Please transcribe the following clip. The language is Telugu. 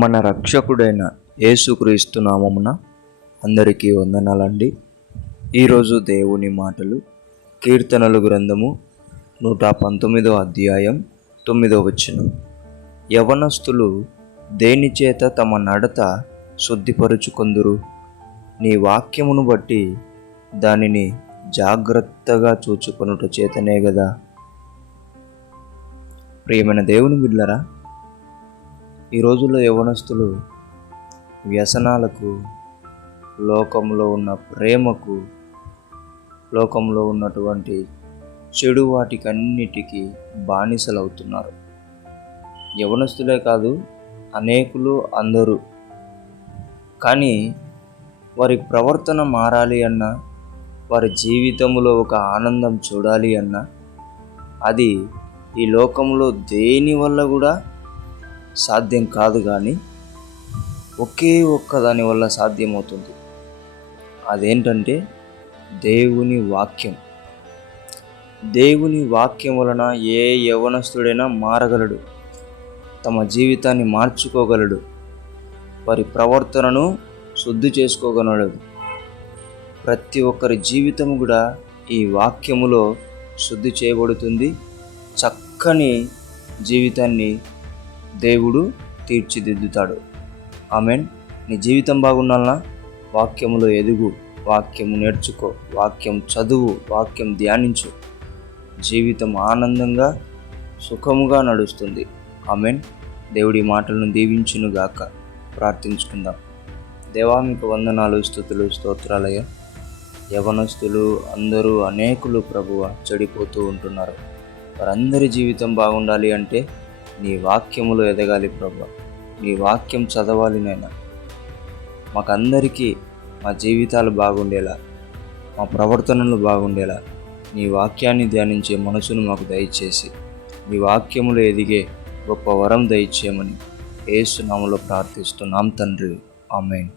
మన రక్షకుడైన యేసుక్రీస్తు నామమున అందరికీ వందనాలండి. ఈరోజు దేవుని మాటలు కీర్తనలు గ్రంథము 119 అధ్యాయం 9 వచనం. యవనస్తులు దేనిచేత తమ నడత శుద్ధిపరుచుకొందురు? నీ వాక్యమును బట్టి దానిని జాగ్రత్తగా చూచుకొనుట చేతనే గదా. ప్రియమైన దేవుని బిడ్డలారా, ఈ రోజుల్లో యవనస్తులు వ్యసనాలకు, లోకంలో ఉన్న ప్రేమకు, లోకంలో ఉన్నటువంటి చెడు వాటికన్నిటికీ బానిసలవుతున్నారు. యవనస్తులే కాదు, అనేకులు, అందరూ. కానీ వారి ప్రవర్తన మారాలి అన్నా, వారి జీవితంలో ఒక ఆనందం చూడాలి అన్నా, అది ఈ లోకంలో దేని వల్ల కూడా సాధ్యం కాదు. కానీ ఒకే ఒక్క దాని వల్ల సాధ్యమవుతుంది. అదేంటంటే దేవుని వాక్యం. దేవుని వాక్యం వలన ఏ యవనస్తుడైనా మారగలడు, తమ జీవితాన్ని మార్చుకోగలడు, వారి ప్రవర్తనను శుద్ధి చేసుకోగలడు. ప్రతి ఒక్కరి జీవితం కూడా ఈ వాక్యములో శుద్ధి చేయబడుతుంది. చక్కని జీవితాన్ని దేవుడు తీర్చిదిద్దుతాడు. ఆమేన్. నీ జీవితం బాగుండాలన్నా వాక్యములో ఎదుగు, వాక్యము నేర్చుకో, వాక్యం చదువు, వాక్యం ధ్యానించు. జీవితం ఆనందంగా, సుఖముగా నడుస్తుంది. ఆమేన్. దేవుడి మాటలను దీవించునుగాక. ప్రార్థించుకుందాం. దేవా, మీకు వందనాలు, స్తుతులు, స్తోత్రాలయ్యా. యవనస్తులు అందరూ, అనేకులు ప్రభువా చెడిపోతూ ఉంటున్నారు. వారందరి జీవితం బాగుండాలి అంటే నీ వాక్యములో ఎదగాలి ప్రభువా. నీ వాక్యం చదవాలి నాయనా. మాకందరికీ మా జీవితాలు బాగుండేలా, మా ప్రవర్తనలు బాగుండేలా నీ వాక్యాన్ని ధ్యానించే మనసును మాకు దయచేసి, నీ వాక్యములో ఎదిగే గొప్ప వరం దయచేయమని యేసు నామములో ప్రార్థిస్తున్నాం తండ్రి. ఆమేన్.